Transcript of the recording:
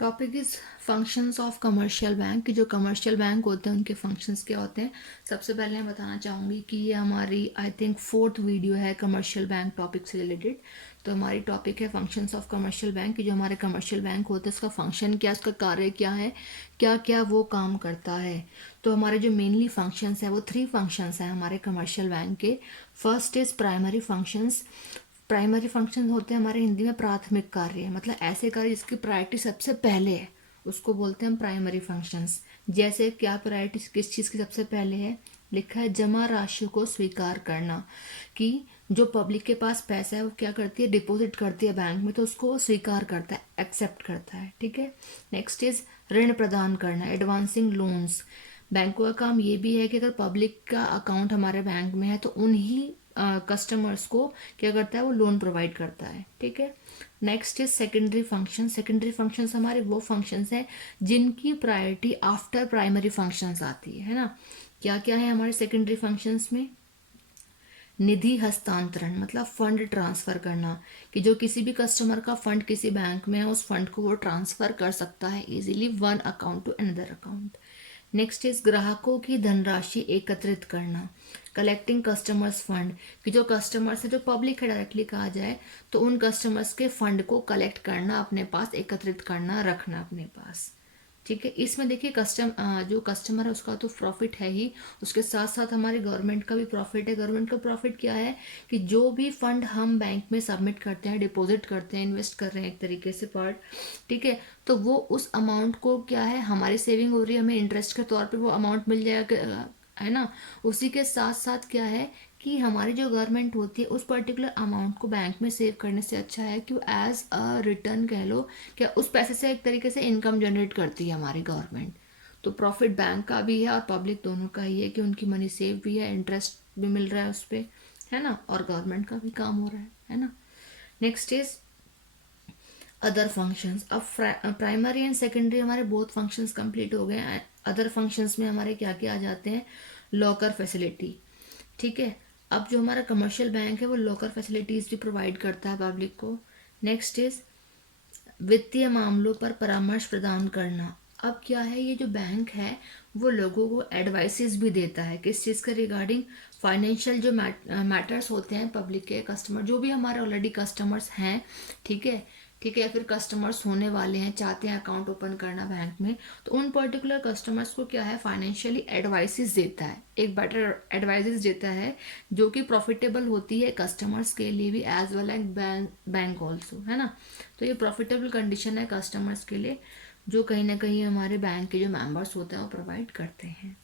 Topic is functions of commercial bank कि जो commercial bank होते हैं उनके फंक्शंस क्या होते हैं। सबसे पहले मैं बताना चाहूँगी कि ये हमारी आई थिंक 4th वीडियो है कमर्शियल बैंक टॉपिक से रिलेटेड। तो हमारी टॉपिक है फंक्शंस ऑफ कमर्शियल बैंक कि जो हमारे कमर्शियल बैंक होते हैं उसका फंक्शन क्या, उसका कार्य क्या है, क्या क्या वो काम करता है। तो हमारे जो मेनली फंक्शंस है वो 3 फंक्शंस हैं हमारे कमर्शियल बैंक के। First is primary functions. Primary function होते हैं हमारे हिंदी में प्राथमिक कार्य, मतलब ऐसे कार्य जिसकी प्रायोरिटी सबसे पहले है उसको बोलते हैं हम प्राइमरी फंक्शंस। जैसे क्या प्रायोरिटी किस चीज़ की सबसे पहले है, लिखा है जमा राशि को स्वीकार करना, कि जो पब्लिक के पास पैसा है वो क्या करती है, डिपॉजिट करती है बैंक में, तो उसको वो स्वीकार करता है, एक्सेप्ट करता है। ठीक है। नेक्स्ट इज ऋण प्रदान करना, एडवांसिंग लोन्स। बैंकों का काम ये भी है कि अगर पब्लिक का अकाउंट हमारे बैंक में है तो उन्हीं कस्टमर्स को क्या करता है, वो लोन प्रोवाइड करता है। ठीक है। Next is secondary function. Secondary functions हमारे वो फंक्शंस हैं जिनकी प्रायोरिटी आफ्टर प्राइमरी फंक्शंस आती है ना। क्या क्या है हमारे सेकेंडरी फंक्शंस में, निधि हस्तांतरण मतलब फंड ट्रांसफर करना, कि जो किसी भी कस्टमर का फंड किसी बैंक में है उस फंड को वो ट्रांसफर कर सकता है easily one account to another account. Next is ग्राहकों की धनराशि एकत्रित करना, कलेक्टिंग कस्टमर्स फंड, कि जो कस्टमर्स है जो पब्लिक है डायरेक्टली कहा जाए तो उन कस्टमर्स के फंड को कलेक्ट करना, अपने पास एकत्रित करना, रखना अपने पास। ठीक है। इसमें देखिए जो कस्टमर है उसका तो प्रॉफिट है ही, उसके साथ साथ हमारे गवर्नमेंट का भी प्रॉफिट है। गवर्नमेंट का प्रॉफिट क्या है कि जो भी फंड हम बैंक में सबमिट करते हैं, डिपॉजिट करते हैं, इन्वेस्ट कर रहे हैं एक तरीके से पार्ट, ठीक है, तो वो उस अमाउंट को क्या है, हमारी सेविंग हो रही है, हमें इंटरेस्ट के तौर पे वो अमाउंट मिल जाएगा, है ना। उसी के साथ साथ क्या है कि हमारी जो गवर्नमेंट होती है उस पर्टिकुलर अमाउंट को बैंक में सेव करने से अच्छा है कि एज अ रिटर्न कह लो, क्या उस पैसे से एक तरीके से इनकम जनरेट करती है हमारी गवर्नमेंट। तो प्रॉफिट बैंक का भी है और पब्लिक दोनों का ही है कि उनकी मनी सेव भी है, इंटरेस्ट भी मिल रहा है उस पर, है ना, और गवर्नमेंट का भी काम हो रहा है ना। Next is other functions. अब प्राइमरी एंड सेकेंडरी हमारे बोथ फंक्शंस कंप्लीट हो गए। अदर फंक्शंस में हमारे क्या क्या आ जाते हैं, लॉकर फैसिलिटी। ठीक है। अब जो हमारा कमर्शियल बैंक है वो लॉकर फैसिलिटीज़ भी प्रोवाइड करता है पब्लिक को। नेक्स्ट इज वित्तीय मामलों पर परामर्श प्रदान करना। अब क्या है, ये जो बैंक है वो लोगों को एडवाइसेस भी देता है किस चीज़ का, रिगार्डिंग फाइनेंशियल जो मैटर्स होते हैं पब्लिक के, कस्टमर जो भी हमारे ऑलरेडी कस्टमर्स हैं, ठीक है, ठीक है, या फिर कस्टमर्स होने वाले हैं, चाहते हैं अकाउंट ओपन करना बैंक में, तो उन पर्टिकुलर कस्टमर्स को क्या है, फाइनेंशियली एडवाइसेस देता है, एक बेटर एडवाइसेस देता है जो कि प्रॉफिटेबल होती है कस्टमर्स के लिए भी as well as bank also, है ना। तो ये प्रॉफिटेबल कंडीशन है कस्टमर्स के लिए जो कहीं ना कहीं हमारे बैंक के जो मेंबर्स होते हैं वो प्रोवाइड करते हैं।